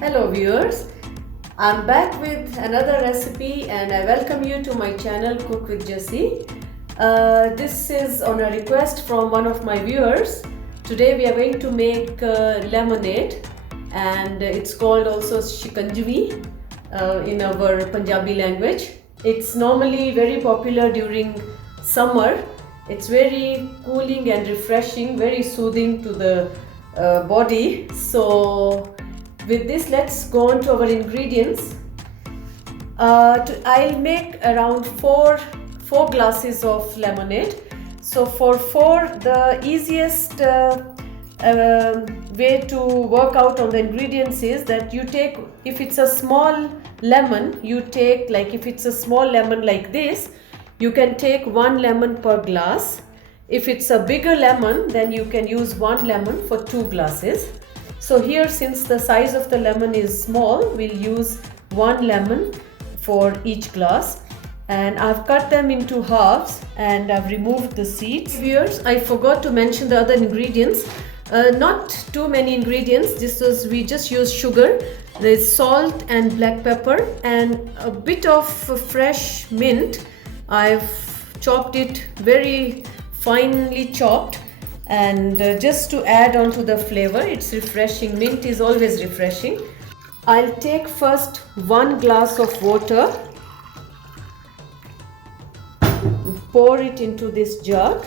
Hello viewers, I'm back with another recipe and I welcome you to my channel Cook with Jessie. This is on a request from one of my viewers. Today we are going to make lemonade, and it's called also shikanjvi in our Punjabi language. It's normally very popular during summer. It's very cooling and refreshing, very soothing to the body. So with this, let's go on to our ingredients. I'll make around four glasses of lemonade. So for four, the easiest way to work out on the ingredients is that you take, if it's a small lemon, you take, like if it's a small lemon like this, you can take 1 lemon per glass. If it's a bigger lemon, then you can use 1 lemon for 2 glasses. So here, since the size of the lemon is small, we'll use 1 lemon for each glass. And I've cut them into halves and I've removed the seeds. Viewers, I forgot to mention the other ingredients. Not too many ingredients. We just use sugar. There's salt and black pepper and a bit of fresh mint. I've chopped it very finely chopped, and just to add on to the flavor, it's refreshing. Mint is always refreshing. I'll take first 1 glass of water, pour it into this jug,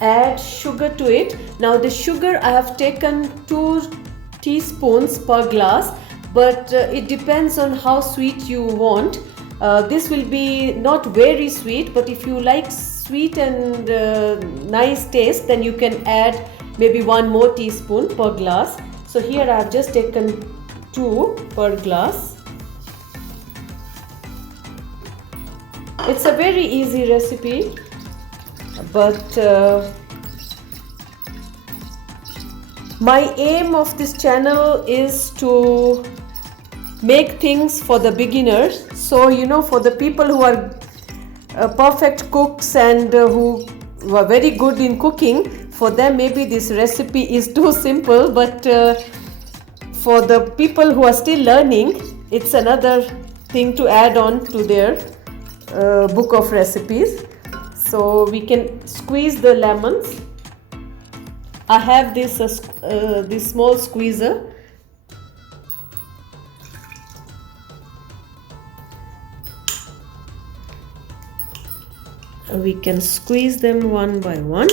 add sugar to it. Now the sugar, I have taken 2 teaspoons per glass, but it depends on how sweet you want. This will be not very sweet, but if you like sweet and nice taste, then you can add maybe 1 more teaspoon per glass. So here I have just taken 2 per glass. It's a very easy recipe, but my aim of this channel is to make things for the beginners. So for the people who are perfect cooks and who are very good in cooking, for them maybe this recipe is too simple, but for the people who are still learning, it's another thing to add on to their book of recipes. So we can squeeze the lemons. I have this small squeezer. We can squeeze them one by one.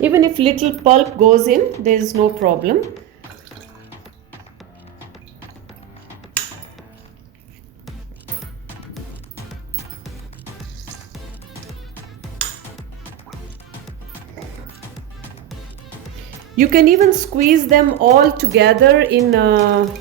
Even if little pulp goes in, there is no problem. You can even squeeze them all together in a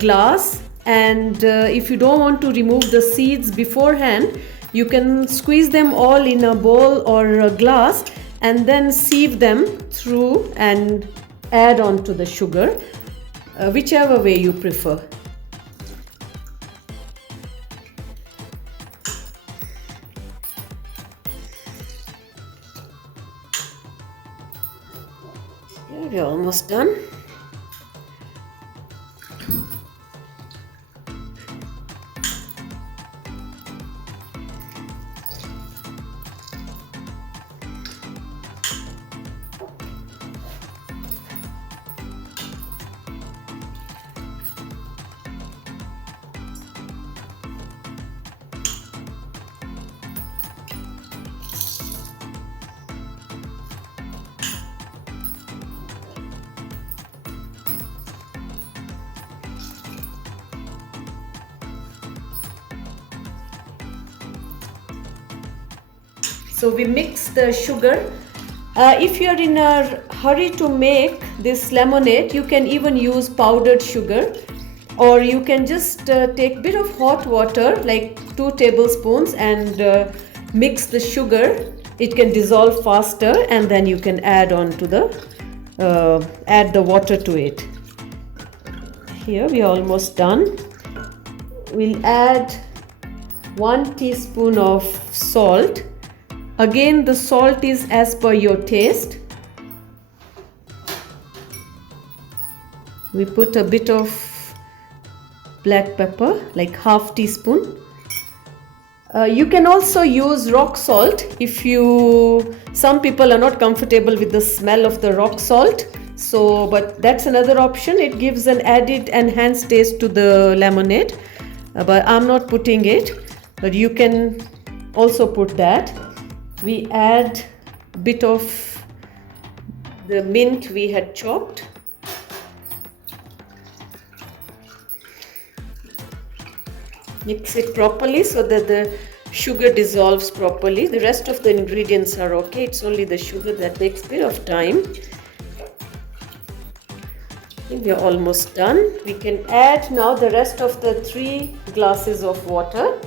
glass, and if you don't want to remove the seeds beforehand, you can squeeze them all in a bowl or a glass and then sieve them through and add on to the sugar, whichever way you prefer. We're almost done. So we mix the sugar. If you are in a hurry to make this lemonade, you can even use powdered sugar, or you can just take a bit of hot water, like 2 tablespoons, and mix the sugar. It can dissolve faster, and then you can add on to the add the water to it. Here we are almost done. We'll add 1 teaspoon of salt. Again, the salt is as per your taste. We put a bit of black pepper, like half teaspoon. You can also use rock salt if some people are not comfortable with the smell of the rock salt. But that's another option. It gives an added enhanced taste to the lemonade. But I'm not putting it. But you can also put that. We add a bit of the mint we had chopped. Mix it properly so that the sugar dissolves properly. The rest of the ingredients are okay. It's only the sugar that takes a bit of time. We are almost done. We can add now the rest of the 3 glasses of water.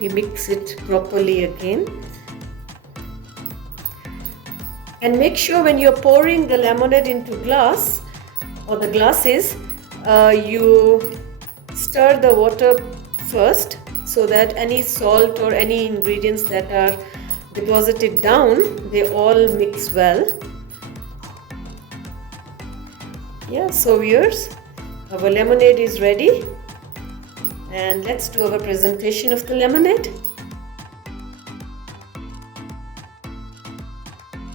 We mix it properly again. And make sure when you're pouring the lemonade into glass or the glasses, you stir the water first so that any salt or any ingredients that are deposited down, they all mix well. Yeah, so viewers, our lemonade is ready. And let's do our presentation of the lemonade.